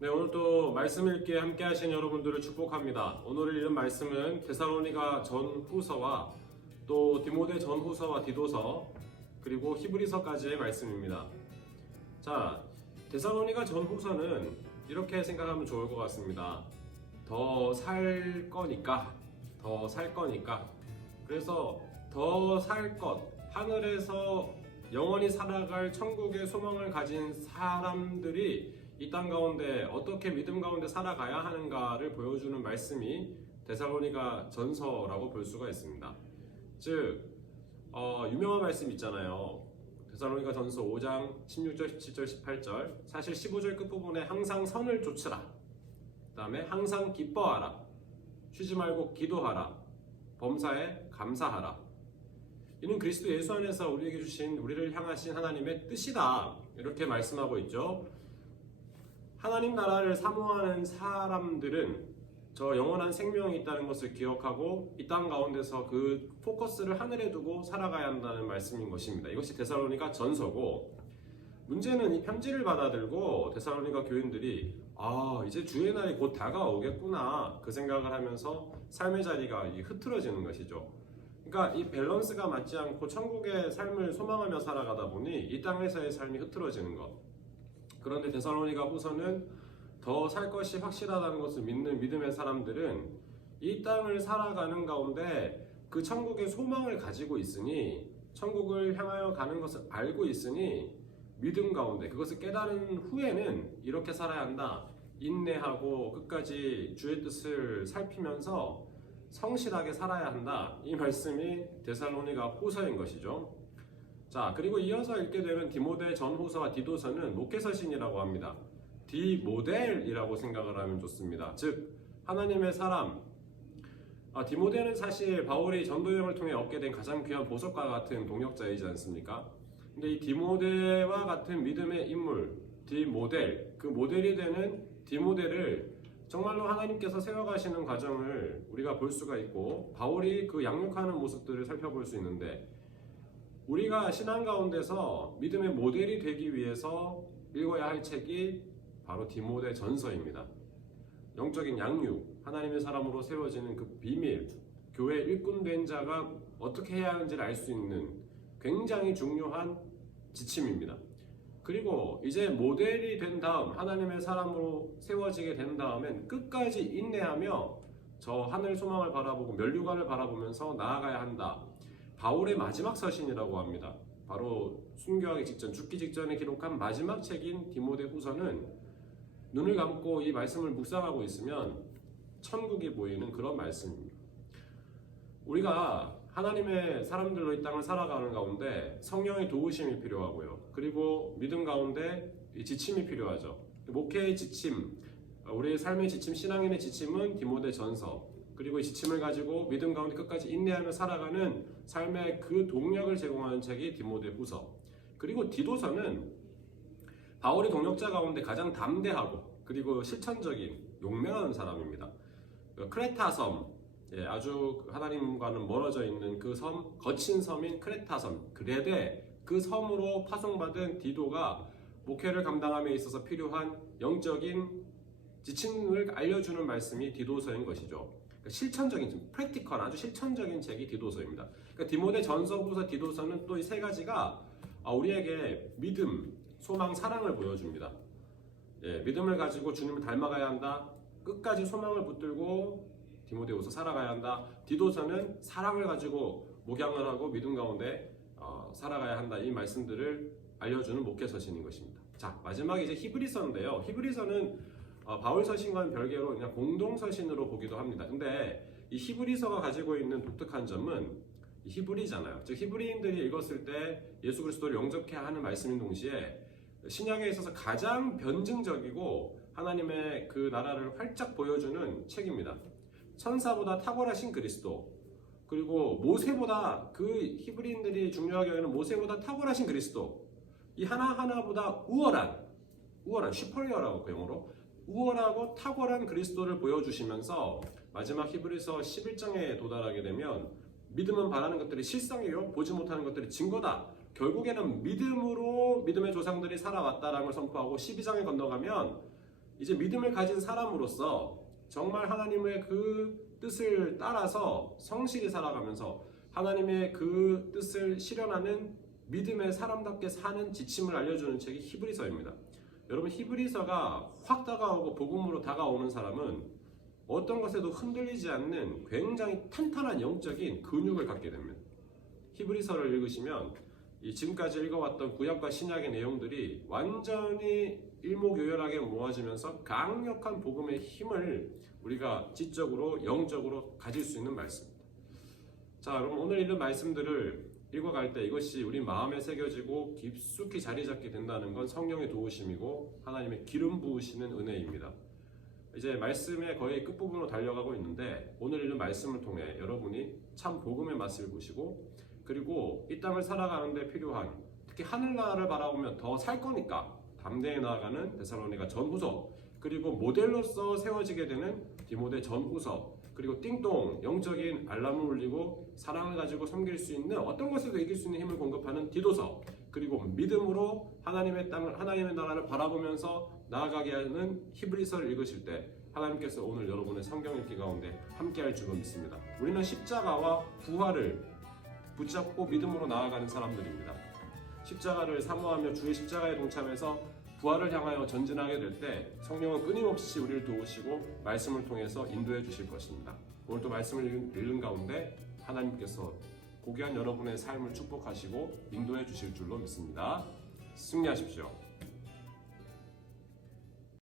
네, 오늘 또 말씀 읽기에 함께 하신 여러분들을 축복합니다. 오늘 읽은 말씀은 데살로니가 전후서와 또 디모데 전후서와 디도서 그리고 히브리서까지의 말씀입니다. 자, 데살로니가 전후서는 이렇게 생각하면 좋을 것 같습니다. 더 살 거니까, 더 살 거니까. 그래서 더 살 것, 하늘에서 영원히 살아갈 천국의 소망을 가진 사람들이 이 땅 가운데 어떻게 믿음 가운데 살아가야 하는가를 보여주는 말씀이 데살로니가 전서라고 볼 수가 있습니다. 즉 유명한 말씀 있잖아요. 데살로니가 전서 5장 16절, 17절, 18절. 사실 15절 끝부분에 항상 선을 쫓으라, 그 다음에 항상 기뻐하라, 쉬지 말고 기도하라, 범사에 감사하라. 이는 그리스도 예수 안에서 우리에게 주신, 우리를 향하신 하나님의 뜻이다, 이렇게 말씀하고 있죠. 하나님 나라를 사모하는 사람들은 저 영원한 생명이 있다는 것을 기억하고 이 땅 가운데서 그 포커스를 하늘에 두고 살아가야 한다는 말씀인 것입니다. 이것이 데살로니가 전서고, 문제는 이 편지를 받아들고 데살로니가 교인들이 이제 주의 날이 곧 다가오겠구나, 그 생각을 하면서 삶의 자리가 흐트러지는 것이죠. 그러니까 이 밸런스가 맞지 않고 천국의 삶을 소망하며 살아가다 보니 이 땅에서의 삶이 흐트러지는 것. 그런데 데살로니가 후서는 더 살 것이 확실하다는 것을 믿는 믿음의 사람들은 이 땅을 살아가는 가운데 그 천국의 소망을 가지고 있으니, 천국을 향하여 가는 것을 알고 있으니 믿음 가운데 그것을 깨달은 후에는 이렇게 살아야 한다, 인내하고 끝까지 주의 뜻을 살피면서 성실하게 살아야 한다, 이 말씀이 데살로니가 후서인 것이죠. 자, 그리고 이어서 읽게 되는 디모데 전후서와 디도서는 목회서신이라고 합니다. 디모델이라고 생각을 하면 좋습니다. 즉 하나님의 사람. 디모데는 사실 바울이 전도 여행을 통해 얻게 된 가장 귀한 보석과 같은 동역자이지 않습니까? 근데 이 디모데와 같은 믿음의 인물 디모델, 그 모델이 되는 디모데를 정말로 하나님께서 세워가시는 과정을 우리가 볼 수가 있고, 바울이 그 양육하는 모습들을 살펴볼 수 있는데, 우리가 신앙 가운데서 믿음의 모델이 되기 위해서 읽어야 할 책이 바로 디모데 전서입니다. 영적인 양육, 하나님의 사람으로 세워지는 그 비밀, 교회 일꾼된 자가 어떻게 해야 하는지를 알 수 있는 굉장히 중요한 지침입니다. 그리고 이제 모델이 된 다음, 하나님의 사람으로 세워지게 된 다음엔 끝까지 인내하며 저 하늘 소망을 바라보고 면류관을 바라보면서 나아가야 한다. 바울의 마지막 서신이라고 합니다. 바로 순교하기 직전, 죽기 직전에 기록한 마지막 책인 디모데 후서는 눈을 감고 이 말씀을 묵상하고 있으면 천국이 보이는 그런 말씀입니다. 우리가 하나님의 사람들로 이 땅을 살아가는 가운데 성령의 도우심이 필요하고요. 그리고 믿음 가운데 지침이 필요하죠. 목회의 지침, 우리의 삶의 지침, 신앙인의 지침은 디모데 전서, 그리고 이 지침을 가지고 믿음 가운데 끝까지 인내하며 살아가는 삶의 그 동력을 제공하는 책이 디모데 후서. 그리고 디도서는 바울의 동역자 가운데 가장 담대하고 그리고 실천적인 용맹한 사람입니다. 크레타 섬, 아주 하나님과는 멀어져 있는 그 섬, 거친 섬인 크레타 섬, 그레데, 그 섬으로 파송받은 디도가 목회를 감당함에 있어서 필요한 영적인 지침을 알려주는 말씀이 디도서인 것이죠. 실천적인, 프랙티컬, 아주 실천적인 책이 디도서입니다. 그러니까 디모데 전서, 후서, 디도서는 또 이 세 가지가 우리에게 믿음, 소망, 사랑을 보여줍니다. 믿음을 가지고 주님을 닮아가야 한다. 끝까지 소망을 붙들고 디모데후서 살아가야 한다. 디도서는 사랑을 가지고 목양을 하고 믿음 가운데 살아가야 한다. 이 말씀들을 알려주는 목회서신인 것입니다. 자, 마지막에 이제 히브리서인데요. 히브리서는 바울 서신과는 별개로 그냥 공동서신으로 보기도 합니다. 근데 이 히브리서가 가지고 있는 독특한 점은 히브리잖아요. 즉 히브리인들이 읽었을 때 예수 그리스도를 영접케 하는 말씀인 동시에 신약에 있어서 가장 변증적이고 하나님의 그 나라를 활짝 보여주는 책입니다. 천사보다 탁월하신 그리스도, 그리고 모세보다, 그 히브리인들이 중요하게 여기는 모세보다 탁월하신 그리스도, 이 하나하나보다 우월한 슈퍼리어라고 그 영어로 우월하고 탁월한 그리스도를 보여주시면서 마지막 히브리서 11장에 도달하게 되면 믿음은 바라는 것들이 실상이요 보지 못하는 것들이 증거다. 결국에는 믿음으로 믿음의 조상들이 살아왔다라는 걸 선포하고 12장에 건너가면 이제 믿음을 가진 사람으로서 정말 하나님의 그 뜻을 따라서 성실히 살아가면서 하나님의 그 뜻을 실현하는 믿음의 사람답게 사는 지침을 알려주는 책이 히브리서입니다. 여러분, 히브리서가 확 다가오고 복음으로 다가오는 사람은 어떤 것에도 흔들리지 않는 굉장히 탄탄한 영적인 근육을 갖게 됩니다. 히브리서를 읽으시면 지금까지 읽어왔던 구약과 신약의 내용들이 완전히 일목요연하게 모아지면서 강력한 복음의 힘을 우리가 지적으로 영적으로 가질 수 있는 말씀입니다. 자, 여러분, 오늘 읽은 말씀들을 읽어갈 때 이것이 우리 마음에 새겨지고 깊숙이 자리 잡게 된다는 건 성령의 도우심이고 하나님의 기름 부으시는 은혜입니다. 이제 말씀의 거의 끝부분으로 달려가고 있는데 오늘 읽은 말씀을 통해 여러분이 참 복음의 맛을 보시고 그리고 이 땅을 살아가는데 필요한 특히 하늘나라를 바라보면 더 살 거니까 담대히 나아가는 데살로니가 전후서 그리고 모델로서 세워지게 되는 디모데 전후서 그리고 띵동 영적인 알람을 울리고 사랑을 가지고 섬길 수 있는 어떤 것에도 이길 수 있는 힘을 공급하는 디도서 그리고 믿음으로 하나님의 땅을 하나님의 나라를 바라보면서 나아가게 하는 히브리서를 읽으실 때 하나님께서 오늘 여러분의 성경 읽기 가운데 함께할 줄로 믿습니다. 우리는 십자가와 부활을 붙잡고 믿음으로 나아가는 사람들입니다. 십자가를 사모하며 주의 십자가에 동참해서 부활을 향하여 전진하게 될 때 성령은 끊임없이 우리를 도우시고 말씀을 통해서 인도해 주실 것입니다. 오늘도 말씀을 읽는 가운데 하나님께서 고귀한 여러분의 삶을 축복하시고 인도해 주실 줄로 믿습니다. 승리하십시오.